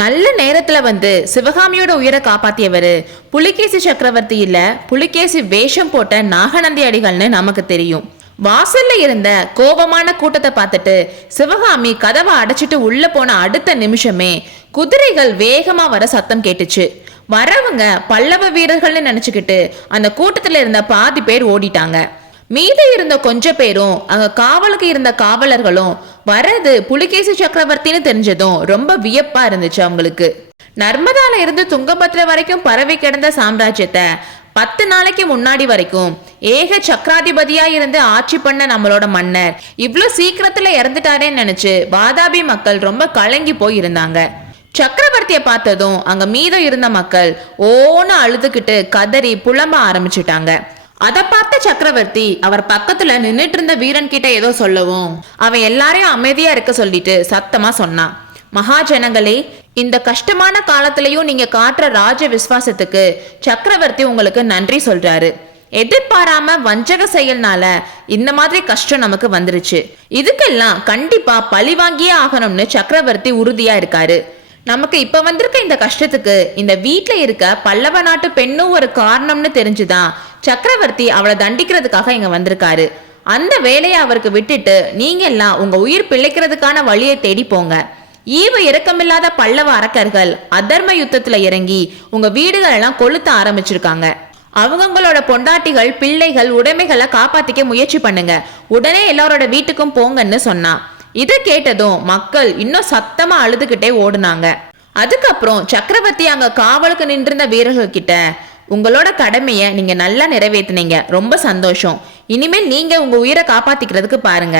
நல்ல நேரத்துல வந்து சிவகாமியோட உயிரை காப்பாத்தியவரு புலிகேசி சக்கரவர்த்தி இல்ல, புலிகேசி வேஷம் போட்ட நாகநந்தி அடிகள்னு நமக்கு தெரியும். வாசல்ல இருந்த கோபமான கூட்டத்தை பார்த்துட்டு சிவகாமி கதவை அடைச்சிட்டு உள்ள போன அடுத்த நிமிஷமே குதிரைகள் வேகமா வர சத்தம் கேட்டுச்சு. வரவங்க பல்லவ வீரர்கள்னு நினைச்சுக்கிட்டு அந்த கூட்டத்துல இருந்த பாதி பேர் ஓடிட்டாங்க. மீதி இருந்த கொஞ்ச பேரும் அங்க காவலுக்கு இருந்த காவலர்களும் வர்றது புலிகேசி சக்கரவர்த்தின்னு தெரிஞ்சதும் ரொம்ப வியப்பா இருந்துச்சு அவங்களுக்கு. நர்மதால இருந்து துங்கபத்ர வரைக்கும் பரவி கிடந்த சாம்ராஜ்யத்தை 10 நாளைக்கு முன்னாடி வரைக்கும் ஏக சக்கராதிபதியா இருந்து ஆட்சி பண்ண நம்மளோட மன்னர் இவ்வளவு சீக்கிரத்துல இறந்துட்டாரேன்னு நினைச்சு வாதாபி மக்கள் ரொம்ப கலங்கி போய் இருந்தாங்க. சக்கரவர்த்திய பார்த்ததும் அங்க மீதம் இருந்த மக்கள் ஓன்னு அழுதுகிட்டு கதறி புலம்ப ஆரம்பிச்சுட்டாங்க. அதை பார்த்த சக்கரவர்த்தி அவர் பக்கத்துல நின்னுட்டு இருந்த வீரன் கிட்ட ஏதோ சொல்லவும் அவன் எல்லாரையும் அமைதியா இருக்க சொல்லிட்டு சத்தமா சொன்னான், மகாஜனங்களே, இந்த கஷ்டமான காலத்திலையும் நீங்க காட்டுற ராஜ விசுவாசத்துக்கு சக்கரவர்த்தி உங்களுக்கு நன்றி சொல்றாரு. எதிர்பாராம வஞ்சக செயல்னால இந்த மாதிரி கஷ்டம் நமக்கு வந்துருச்சு. இதுக்கெல்லாம் கண்டிப்பா பழி வாங்கியே ஆகணும்னு சக்கரவர்த்தி உறுதியா இருக்காரு. நமக்கு இப்ப வந்திருக்க இந்த கஷ்டத்துக்கு இந்த வீட்டுல இருக்க பல்லவ நாட்டு பெண்ணும் ஒரு காரணம்னு தெரிஞ்சுதான் சக்கரவர்த்தி அவளை தண்டிக்கிறதுக்காக இங்க வந்திருக்காரு. அந்த வேலையை அவருக்கு விட்டுட்டு நீங்க எல்லாம் உங்க உயிர் பிழைக்கிறதுக்கான வழியை தேடி போங்க. ஈவ இரக்கமில்லாத பல்லவ அரக்கர்கள் அதர்ம யுத்தத்துல இறங்கி உங்க வீடுகள் எல்லாம் கொளுத்த ஆரம்பிச்சிருக்காங்க. அவங்களோட பொண்டாட்டிகள் பிள்ளைகள் உடைமைகளை காப்பாத்திக்க முயற்சி பண்ணுங்க. உடனே எல்லாரோட வீட்டுக்கும் போங்கன்னு சொன்னான். இதை கேட்டதும் மக்கள் இன்னும் சத்தமா அழுதுகிட்டே ஓடுனாங்க. அதுக்கப்புறம் சக்கரவர்த்தி அங்க காவலுக்கு நின்றிருந்த வீரர்கள் கிட்ட, உங்களோட கடமைய நீங்க நல்லா நிறைவேற்றினீங்க, ரொம்ப சந்தோஷம். இனிமேல் நீங்க உங்க உயிரை காப்பாத்திக்கிறதுக்கு பாருங்க.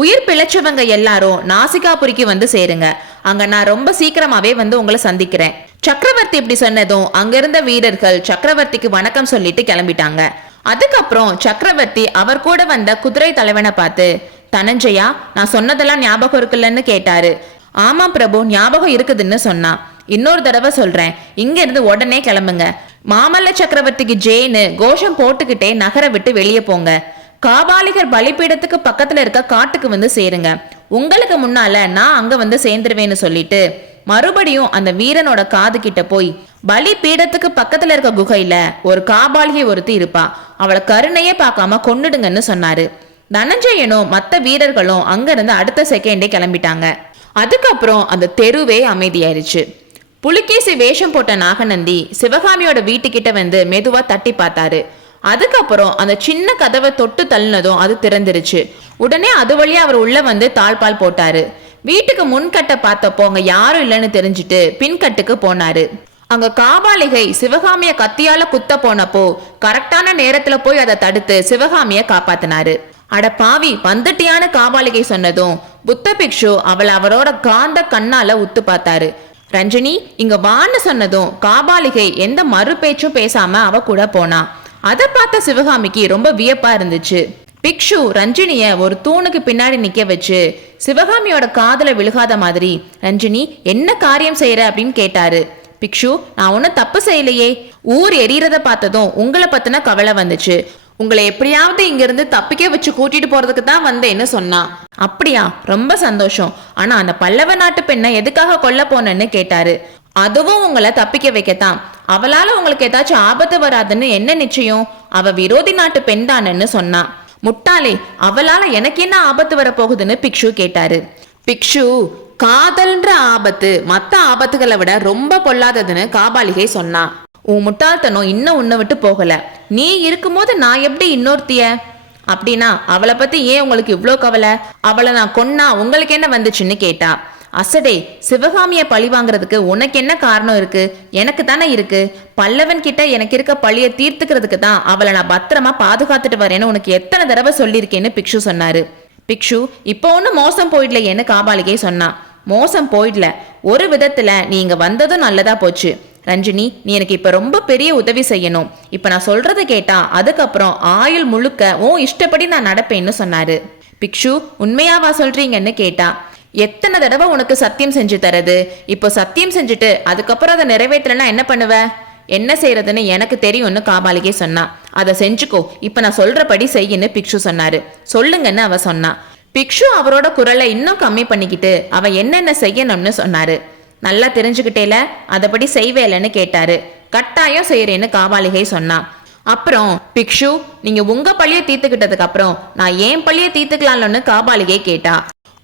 உயிர் பிழைச்சவங்க எல்லாரும் நாசிகாபுரிக்கு வந்து சேருங்க. அங்க நான் ரொம்ப சீக்கிரமாவே வந்து உங்களை சந்திக்கிறேன். சக்கரவர்த்தி இப்படி சொன்னதும் அங்க இருந்த வீரர்கள் சக்கரவர்த்திக்கு வணக்கம் சொல்லிட்டு கிளம்பிட்டாங்க. அதுக்கப்புறம் சக்கரவர்த்தி அவர் கூட வந்த குதிரை தலைவனை பார்த்து, தனஞ்சயா, நான் சொன்னதெல்லாம் ஞாபகம் இருக்குல்லன்னு கேட்டாரு. ஆமா பிரபு, ஞாபகம் இருக்குதுன்னு சொன்னான். இன்னொரு தடவை சொல்றேன், இங்க இருந்து உடனே கிளம்புங்க. மாமல்ல சக்கரவர்த்திக்கு ஜெயின்னு கோஷம் போட்டுக்கிட்டே நகரை விட்டு வெளியே போங்க. காபாலிகர் பலிபீடத்துக்கு பக்கத்துல இருக்க காட்டுக்கு வந்து சேருங்க. உங்களுக்கு முன்னால நான் அங்க வந்து சேர்ந்துருவேன்னு சொல்லிட்டு மறுபடியும் அந்த வீரனோட காது கிட்ட போய், பலி பீடத்துக்கு பக்கத்துல இருக்க குகையில ஒரு காபாலிகை ஒருத்தி இருப்பா, அவளை கருணையே பார்க்காம கொன்னுடுங்கன்னு சொன்னாரு. தனஞ்சயனும் மற்ற வீரர்களும் அங்க இருந்து அடுத்த செகண்டே கிளம்பிட்டாங்க. அதுக்கப்புறம் அந்த தெருவே அமைதியாயிருச்சு. புலிகேசி வேஷம் போட்ட நாகநந்தி சிவகாமியோட வீட்டுக்கிட்ட வந்து மெதுவா தட்டி பார்த்தாரு. அதுக்கப்புறம் அந்த சின்ன கதவை தொட்டு தள்ளினதும் அது திறந்துருச்சு. உடனே அது வழியா அவர் உள்ள வந்து தாழ்பால் போட்டாரு. வீட்டுக்கு முன்கட்டை பார்த்தப்போ அங்க யாரும் இல்லைன்னு தெரிஞ்சுட்டு பின்கட்டுக்கு போனாரு. அங்க காபாலிகை சிவகாமிய கத்தியால குத்த போனப்போ கரெக்டான நேரத்துல போய் அதை தடுத்து சிவகாமிய காப்பாத்தினாரு. அட பாவி, வந்துட்டியான காபாலிகை சொன்னதும் புத்த பிக்ஷு அவளை அவரோட காந்த கண்ணால உத்து பார்த்தாரு. ரஞ்சினி, இங்க வான்னு சொன்னதும் காபாலிகை எந்த மறு பேச்சும் பேசாம அவ கூட போனா. அதை பார்த்த சிவகாமிக்கு ரொம்ப வியப்பா இருந்துச்சு. பிக்ஷு ரஞ்சினிய ஒரு தூணுக்கு பின்னாடி நிக்க வச்சு சிவகாமியோட காதல விழுகாத மாதிரி, ரஞ்சினி என்ன காரியம் செய்யற அப்படின்னு கேட்டாரு. பிக்ஷு, நான் ஒன்னும் தப்பு செய்யலையே. ஊர் எரியறத பார்த்ததும் உங்களை பத்தின கவலை வந்துச்சு. உங்களை எப்படியாவது இங்க இருந்து தப்பிக்க வச்சு கூட்டிட்டு போறதுக்கு தான் வந்தேன்னு சொன்னான். அப்படியா, ரொம்ப சந்தோஷம். ஆனா அந்த பல்லவ நாட்டு பெண்ணை எதுக்காக கொல்ல போனேன்னு கேட்டாரு. அதுவும் உங்களை தப்பிக்க வைக்கத்தான். அவளால உங்களுக்கு ஏதாச்சும் ஆபத்து வராதுன்னு என்ன நிச்சயம்? அவ விரோதி நாட்டு பெண் தானன்னு சொன்னான். முட்டாளே, அவளால எனக்கு என்ன ஆபத்து வரப்போகுதுன்னு பிக்ஷு கேட்டாரு. பிக்ஷு, காதல்ன்ற ஆபத்து மத்த ஆபத்துகளை விட ரொம்ப பொல்லாததுன்னு காபாலிகை சொன்னா. உன் முட்டாள்தனம் இன்னும் உன்னை விட்டு போகல. நீ இருக்கும்போது நான் எப்படி இன்னொருத்திய? அப்படின்னா அவளை பத்தி ஏன் உங்களுக்கு இவ்வளோ கவலை? அவளை நான் கொன்னா உங்களுக்கு என்ன வந்துச்சுன்னு கேட்டா. அசடே, சிவகாமிய பழி வாங்குறதுக்கு உனக்கு என்ன காரணம் இருக்கு? எனக்கு தானே இருக்கு. பல்லவன் கிட்ட எனக்கு இருக்க பழிய தீர்த்துக்கிறதுக்கு தான் அவளை நான் பத்திரமா பாதுகாத்துட்டு வரேன்னு உனக்கு எத்தனை தடவை சொல்லியிருக்கேன்னு பிக்ஷு சொன்னாரு. பிக்ஷு, இப்போ ஒன்னும் மோசம் போயிடலையேன்னு காபாலிகை சொன்னா. மோசம் போயிடல, ஒரு விதத்துல நீ இங்க வந்ததும் நல்லதா போச்சு. ரஞ்சினி, நீ எனக்கு இப்ப ரொம்ப பெரிய உதவி செய்யணும். இப்ப நான் சொல்றதை கேட்டா அதுக்கப்புறம் ஆயுள் முழுக்க உன் இஷ்டப்படி நான் நடப்பேன்னு சொன்னாரு. பிக்ஷு, உண்மையாவா சொல்றீங்கன்னு கேட்டா. எத்தனை தடவை உனக்கு சத்தியம் செஞ்சு தரது? இப்போ சத்தியம் செஞ்சுட்டு அதுக்கப்புறம் அதை நிறைவேற்றலன்னா என்ன பண்ணுவ? என்ன செய்யறதுன்னு எனக்கு தெரியும்னு காபாலிகை சொன்னா. அதை செஞ்சுக்கோ, இப்ப நான் சொல்றபடி செய்யின்னு பிக்ஷு சொன்னாரு. சொல்லுங்கன்னு அவ சொன்னா. பிக்ஷு அவரோட குரலை இன்னும் கம்மி பண்ணிக்கிட்டு அவ என்னென்ன செய்யணும்னு சொன்னாரு. நல்லா தெரிஞ்சுக்கிட்டேல, அதபடி செய்வேலன்னு கேட்டாரு. கட்டாயம் செய்யறேன்னு காபாலிகை சொன்னான். அப்புறம் பிக்ஷு, நீங்க உங்க பள்ளியை தீர்த்துக்கிட்டதுக்கு அப்புறம் நான் ஏன் பள்ளியை தீர்த்துக்கலாம்னு காபாலிகை கேட்டா.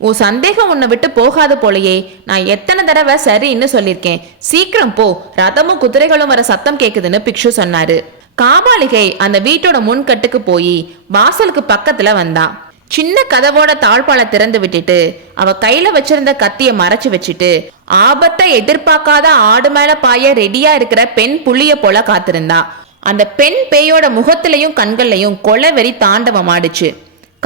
உன் சந்தேகம் உன்னை விட்டு போகாது போலயே, நான் எத்தனை தடவை சரின்னு சொல்லியிருக்கேன். சீக்கிரம் போ, ரதமும் குதிரைகளும் வர சத்தம் கேக்குதுன்னு பிக்ஷு சொன்னாரு. காபாலிகை அந்த வீட்டோட முன்கட்டுக்கு போய் வாசலுக்கு பக்கத்துல வந்தா. சின்ன கதவோட தாழ்பாலை திறந்து விட்டுட்டு அவ கையில வச்சிருந்த கத்திய மறைச்சு வச்சுட்டு ஆபத்தை எதிர்பார்க்காத ஆடு மேல பாய ரெடியா இருக்கிற பெண் புள்ளிய போல காத்திருந்தா. அந்த பெண் பேயோட முகத்திலையும் கண்கள்லையும் கொலவெறி தாண்டவம் ஆடுச்சு.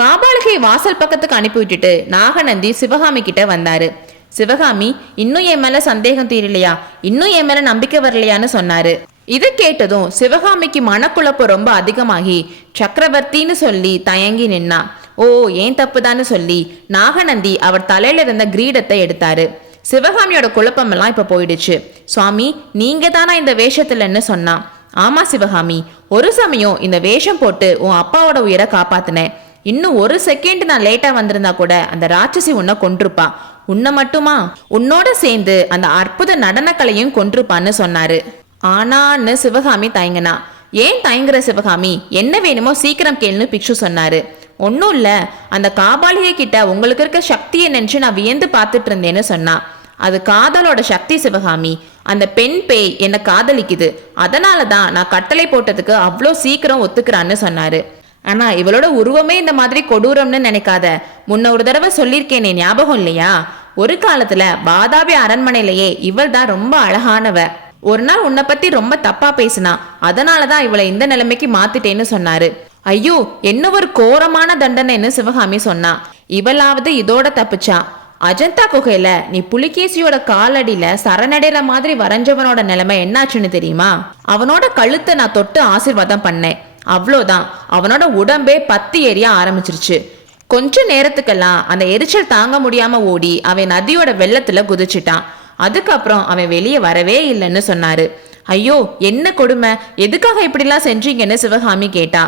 காபாலிகை வாசல் பக்கத்துக்கு அனுப்பி விட்டுட்டு நாகநந்தி சிவகாமி கிட்ட வந்தாரு. சிவகாமி, இன்னும் என் மேல சந்தேகம் தீரலையா, இன்னும் என் மேல நம்பிக்கை வரலையான்னு சொன்னாரு. இது கேட்டதும் சிவகாமிக்கு மனக்குழப்பம் ரொம்ப அதிகமாகி சக்கரவர்த்தின்னு சொல்லி தயங்கி நின்னா. ஓ, ஏன் தப்புதான்னு சொல்லி நாகநந்தி அவர் தலையில இருந்த கிரீடத்தை எடுத்தாரு. சிவகாமியோட குழப்பம் எல்லாம் இப்ப போயிடுச்சு. சுவாமி, நீங்க தானா இந்த வேஷத்துலன்னு சொன்னா. ஆமா சிவகாமி, ஒரு சமயம் இந்த வேஷம் போட்டு உன் அப்பாவோட உயிரை காப்பாத்தினேன். இன்னும் ஒரு செகண்ட் நான் லேட்டா வந்திருந்தா கூட அந்த ராட்சசி உன்னை கொன்றுப்பா. உன்னை மட்டுமா, உன்னோட சேர்ந்து அந்த அற்புத நடனக்கலையும் கொன்றுப்பான்னு சொன்னாரு. ஆனான்னு சிவகாமி தயங்கினா. ஏன் தயங்குற சிவகாமி, என்ன வேணுமோ சீக்கிரம் கேளுன்னு பிக்ஷு சொன்னாரு. ஒன்னும் இல்ல, அந்த காபாலிகை கிட்ட உங்களுக்கு இருக்க சக்தியை நினைச்சு நான் வியந்து பார்த்துட்டு இருந்தேன்னு சொன்னா. அது காதலோட சக்தி சிவகாமி. அந்த பெண் பேய் என்ன காதலிக்குது, அதனாலதான் நான் கட்டளை போட்டதுக்கு அவ்வளோ சீக்கிரம் ஒத்துக்கிறான்னு சொன்னாரு. ஆனா இவளோட உருவமே இந்த மாதிரி கொடூரம்னு நினைக்காத. முன்ன ஒரு தடவை சொல்லியிருக்கேனே, ஞாபகம் இல்லையா? ஒரு காலத்துல வாதாபி அரண்மனையிலேயே இவள் தான் ரொம்ப அழகானவ. ஒரு நாள் உன்னை பத்தி ரொம்ப தப்பா பேசினா, அதனாலதான் இவளை இந்த நிலைமைக்கு மாத்திட்டேன்னு சொன்னாரு. ஐயோ, என்ன ஒரு கோரமான தண்டனைன்னு சிவகாமி சொன்னா. இவளாவது இதோட தப்பிச்சா. அஜந்தா குகையில நீ புலிகேசியோட காலடியில சரணடைற மாதிரி வரைஞ்சவனோட நிலைமை என்னாச்சுன்னு தெரியுமா? அவனோட கழுத்தை நான் தொட்டு ஆசீர்வாதம் பண்ணேன். அவ்வளோதான், அவனோட உடம்பே பத்தி எரிய ஆரம்பிச்சிருச்சு. கொஞ்ச நேரத்துக்கெல்லாம் அந்த எரிச்சல் தாங்க முடியாம ஓடி அவன் நதியோட வெள்ளத்துல குதிச்சுட்டான். அதுக்கப்புறம் அவன் வெளியே வரவே இல்லைன்னு சொன்னாரு. ஐயோ, என்ன கொடுமை, எதுக்காக இப்படிலாம் செஞ்சீங்கன்னு சிவகாமி கேட்டா.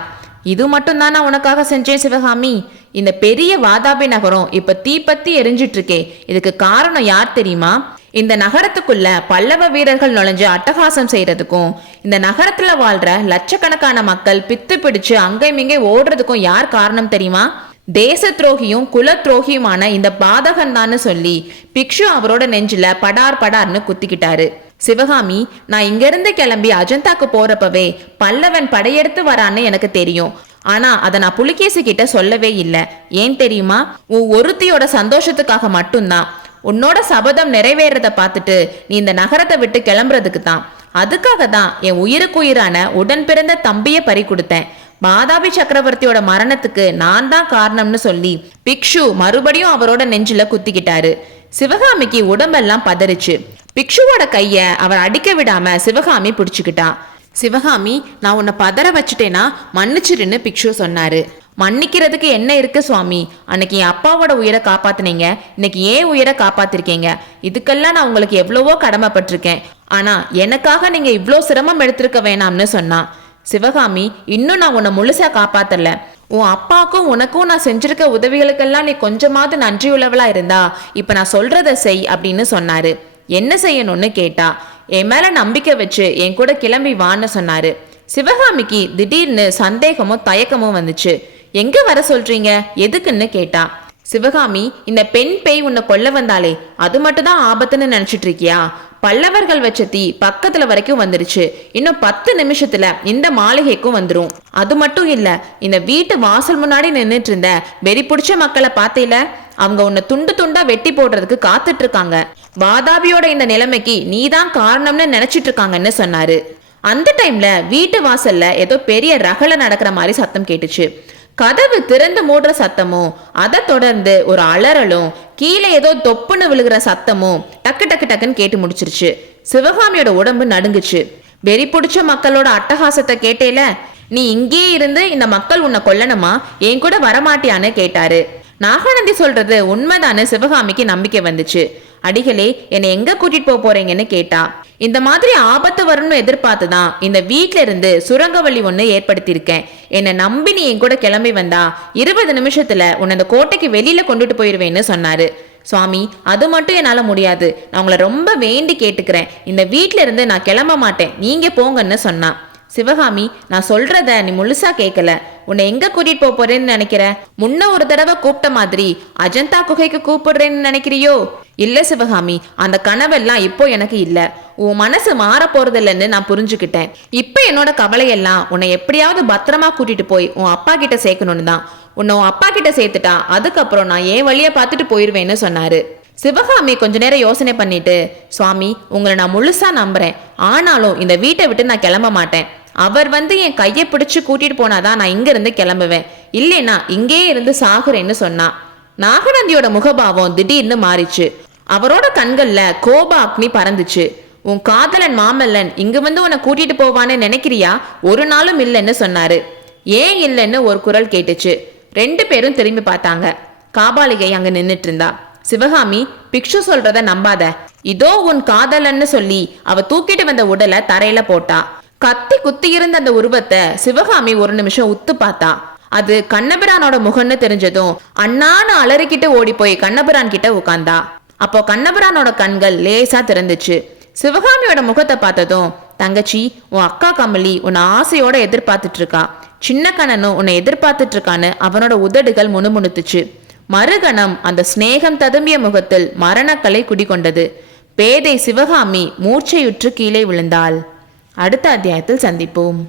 இது மட்டும் தானா உனக்காக செஞ்சேன் சிவகாமி? இந்த பெரிய வாதாபி நகரம் இப்ப தீப்பத்தி எரிஞ்சிட்டு இருக்கே, இதுக்கு காரணம் யார் தெரியுமா? இந்த நகரத்துக்குள்ள பல்லவ வீரர்கள் நுழைஞ்சு அட்டகாசம் செய்யறதுக்கும், இந்த நகரத்துல வாழ்ற லட்சக்கணக்கான மக்கள் பித்து பிடிச்சு அங்கைமிங்கை ஓடுறதுக்கும் யார் காரணம் தெரியுமா? தேச துரோகியும் குல துரோகியுமான இந்த பாதகன் தான் சொல்லி பிக்ஷு அவரோட நெஞ்சில படார் படார்னு குத்திக்கிட்டாரு. சிவகாமி, நான் இங்க இருந்து கிளம்பி அஜந்தாக்கு போறப்பவே பல்லவன் படையெடுத்து வரான்னு எனக்கு தெரியும். ஆனா அதை நான் புலிகேசி கிட்ட சொல்லவே இல்லை. ஏன் தெரியுமா? உன் ஒருத்தியோட சந்தோஷத்துக்காக மட்டும்தான். உன்னோட சபதம் நிறைவேறத பார்த்துட்டு நீ இந்த நகரத்தை விட்டு கிளம்புறதுக்கு தான். அதுக்காக தான் என் உயிருக்குயிரான உடன் பிறந்த தம்பிய பறி கொடுத்தேன். வாதாபி சக்கரவர்த்தியோட மரணத்துக்கு நான் தான் காரணம்னு சொல்லி பிக்ஷு மறுபடியும் அவரோட நெஞ்சில குத்திக்கிட்டாரு. சிவகாமிக்கு உடம்பெல்லாம் பதறிச்சு. பிக்ஷுவோட கைய அவர் அடிக்க விடாம சிவகாமி பிடிச்சுக்கிட்டா. சிவகாமி, நான் உன்னை பதற வச்சுட்டேனா மன்னிச்சிருன்னு பிக்ஷு சொன்னாரு. மன்னிக்கிறதுக்கு என்ன இருக்கு சுவாமி? அன்னைக்கு என் அப்பாவோட உயிரை காப்பாத்தினீங்க, இன்னைக்கு ஏன் உயிரை காப்பாத்திருக்கீங்க. இதுக்கெல்லாம் நான் உங்களுக்கு எவ்வளவோ கடமைப்பட்டிருக்கேன். ஆனா எனக்காக நீங்க இவ்வளோ சிரமம் எடுத்திருக்க வேணாம்னு சொன்னா. சிவகாமி, இன்னும் நான் உன்னை முழுசா காப்பாத்தல. உன் அப்பாவுக்கும் உனக்கும் நான் செஞ்சிருக்க உதவிகளுக்கெல்லாம் நீ கொஞ்சமாவது நன்றியுள்ளவளா இருந்தா இப்ப நான் சொல்றத செய் அப்படின்னு சொன்னாரு. என்ன செய்யணும்னு கேட்டா. என் மேல நம்பிக்கை வச்சு என் கூட கிளம்பி வான்னு சொன்னாரு. சிவகாமிக்கு திடீர்னு சந்தேகமும் தயக்கமும் வந்துச்சு. எங்க வர சொல்றீங்க, எதுக்குன்னு கேட்டா. சிவகாமி, இந்த பெண் பேய் உன்னை கொல்ல வந்தாலே அது மட்டும் தான் ஆபத்துன்னு நினைச்சிட்டு இருக்கியா? பல்லவர்கள் வச்ச தீ பக்கத்துல வரைக்கும் வந்துருச்சு. இன்னும் 10 நிமிஷத்துல இந்த மாளிகைக்கும் வந்துரும். அது மட்டும் இல்ல, இந்த வீட்டு வாசல் முன்னாடி நின்றுட்டு இருந்த வெறி பிடிச்ச மக்களை பார்த்தேல, அவங்க உன்னை துண்டு துண்டா வெட்டி போடுறதுக்கு காத்துட்டு இருக்காங்க. வாதாபியோட இந்த நிலைமைக்கு நீதான் காரணம்னு நினைச்சிட்டு இருக்காங்கன்னு சொன்னாரு. அந்த டைம்ல வீட்டு வாசல்ல ஏதோ பெரிய ரகளை நடக்கிற மாதிரி சத்தம் கேட்டுச்சு. கதவு திறந்து மூடுற சத்தமும், அதை தொடர்ந்து ஒரு அலறலும், கீழே ஏதோ தொப்புன்னு விழுகிற சத்தமும் டக்கு டக்கு டக்குன்னு கேட்டு முடிச்சிருச்சு. சிவகாமியோட உடம்பு நடுங்குச்சு. வெறி பிடிச்ச மக்களோட அட்டகாசத்தை கேட்டேல, நீ இங்கே இருந்து இந்த மக்கள் உன்னை கொல்லணுமா, என் கூட வரமாட்டியான்னு கேட்டாரு. நாகநந்தி சொல்றது உண்மைதானு சிவகாமிக்கு நம்பிக்கை வந்துச்சு. அடிகளே, என்னை எங்க கூட்டிட்டு போறீங்கன்னு கேட்டா. இந்த மாதிரி ஆபத்து வரும்னு எதிர்பார்த்துதான் இந்த வீட்டுல இருந்து சுரங்க வழி ஒண்ணு ஏற்படுத்தியிருக்கேன். என்னை நம்பி நீ என் கூட கிளம்பி வந்தா 20 நிமிஷத்துல உன்னை அந்த கோட்டைக்கு வெளியில கொண்டுட்டு போயிருவேன்னு சொன்னாரு. சுவாமி, அது மட்டும் என்னால முடியாது. நான் உங்களை ரொம்ப வேண்டி கேட்டுக்கிறேன். இந்த வீட்ல இருந்து நான் கிளம்ப மாட்டேன், நீங்க போங்கன்னு சொன்னான். சிவகாமி, நான் சொல்றத நீ முழுசா கேட்கல. உன்னை எங்க கூட்டிட்டு போறேன்னு நினைக்கிற? முன்ன ஒரு தடவை கூப்பிட்ட மாதிரி அஜந்தா குகைக்கு கூப்பிடுறேன்னு நினைக்கிறியோ? இல்ல சிவகாமி, அந்த கனவெல்லாம் இப்போ எனக்கு இல்ல. உன் மனசு மாற போறது இல்லைன்னு நான் புரிஞ்சுக்கிட்டேன். இப்ப என்னோட கவலையெல்லாம் உன்னை எப்படியாவது பத்திரமா கூட்டிட்டு போய் உன் அப்பா கிட்ட சேர்க்கணும்னு தான். உன்னை உன் அப்பா கிட்ட சேர்த்துட்டா அதுக்கப்புறம் நான் என் வழியை பார்த்துட்டு போயிருவேன்னு சொன்னாரு. சிவகாமி கொஞ்ச நேரம் யோசனை பண்ணிட்டு, சுவாமி, உங்களை நான் முழுசா நம்புறேன். ஆனாலும் இந்த வீட்டை விட்டு நான் கிளம்ப மாட்டேன். அவர் என் கையை பிடிச்சு கூட்டிட்டு போனாதான் நான் இங்க இருந்து கிளம்புவேன். இல்லைன்னா இங்கே இருந்து சாகுறேன்னு சொன்னா. நாகநந்தியோட முகபாவம் திடீர்னு மாறிச்சு. அவரோட கண்கள்ல கோப அக்னி பறந்துச்சு. உன் காதலன் மாமல்லன் இங்க உன்னை கூட்டிட்டு போவான்னு நினைக்கிறியா? ஒரு நாளும் இல்லைன்னு சொன்னாரு. ஏன் இல்லைன்னு ஒரு குரல் கேட்டுச்சு. 2 பேரும் திரும்பி பார்த்தாங்க. காபாலிகை அங்க நின்னுட்டு இருந்தா. சிவகாமி, பிக்ஷு சொல்றத நம்பாத. இதோ உன் காதலன்னு சொல்லி அவ தூக்கிட்டு வந்த உடலை தரையில போட்டா. கத்தி குத்தி இருந்த அந்த உருவத்தை சிவகாமி ஒரு நிமிஷம் உத்து பார்த்தா. அது கண்ணபிரானோட முகம்னு தெரிஞ்சதும் அண்ணான்னு அலறிக்கிட்டு ஓடி போய் கண்ணபிரான் கிட்ட உட்கார்ந்தா. அப்போ கண்ணபிரானோட கண்கள் லேசா திறந்துச்சு. சிவகாமியோட முகத்தை பார்த்ததும், தங்கச்சி, உன் அக்கா கமலி உன்னை ஆசையோட எதிர்பார்த்துட்டு இருக்கா. சின்ன கண்ணனும் உன்னை எதிர்பார்த்துட்டு இருக்கான்னு அவனோட உதடுகள் முணுமுணுத்துச்சு. மறுகணம் அந்த சிநேகம் ததும்பிய முகத்தில் மரணக்கலை குடிகொண்டது. பேதை சிவகாமி மூர்ச்சையுற்று கீழே விழுந்தாள். அடுத்த அத்தியாயத்தில் சந்திப்போம்.